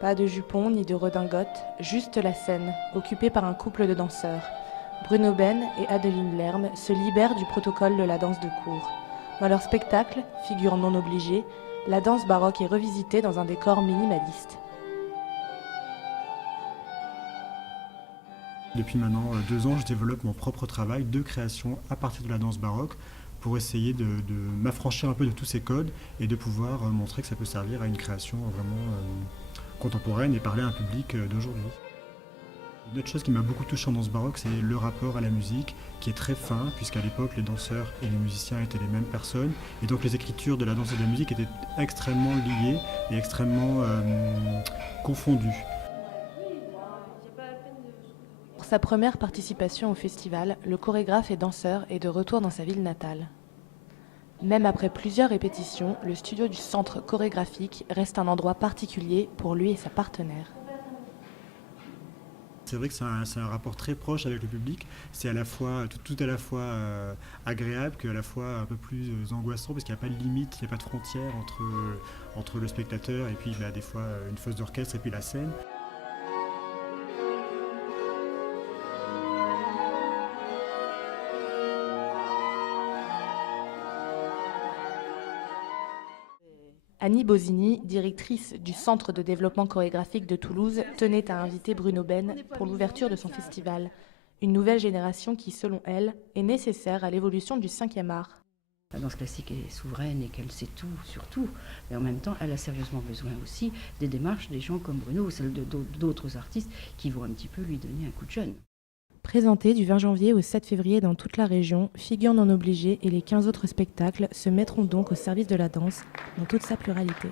Pas de jupon ni de redingote, juste la scène, occupée par un couple de danseurs. Bruno Ben et Adeline Lerme se libèrent du protocole de la danse de cour. Dans leur spectacle, figure non obligée, la danse baroque est revisitée dans un décor minimaliste. Depuis maintenant 2 ans, je développe mon propre travail de création à partir de la danse baroque pour essayer de m'affranchir un peu de tous ces codes et de pouvoir montrer que ça peut servir à une création vraiment contemporaine et parler à un public d'aujourd'hui. Une autre chose qui m'a beaucoup touché en danse baroque, c'est le rapport à la musique qui est très fin, puisqu'à l'époque les danseurs et les musiciens étaient les mêmes personnes, et donc les écritures de la danse et de la musique étaient extrêmement liées et extrêmement confondues. Pour sa première participation au festival, le chorégraphe et danseur est de retour dans sa ville natale. Même après plusieurs répétitions, le studio du centre chorégraphique reste un endroit particulier pour lui et sa partenaire. C'est vrai que c'est un rapport très proche avec le public. C'est à la fois, tout à la fois agréable qu'à la fois un peu plus angoissant parce qu'il n'y a pas de limite, il n'y a pas de frontière entre le spectateur et puis des fois une fosse d'orchestre et puis la scène. Annie Bosini, directrice du Centre de développement chorégraphique de Toulouse, tenait à inviter Bruno Ben pour l'ouverture de son festival. Une nouvelle génération qui, selon elle, est nécessaire à l'évolution du 5e art. La danse classique est souveraine et qu'elle sait tout sur tout, mais en même temps, elle a sérieusement besoin aussi des démarches des gens comme Bruno ou celles d'autres artistes qui vont un petit peu lui donner un coup de jeune. Présentés du 20 janvier au 7 février dans toute la région, Figure non obligée et les 15 autres spectacles se mettront donc au service de la danse dans toute sa pluralité.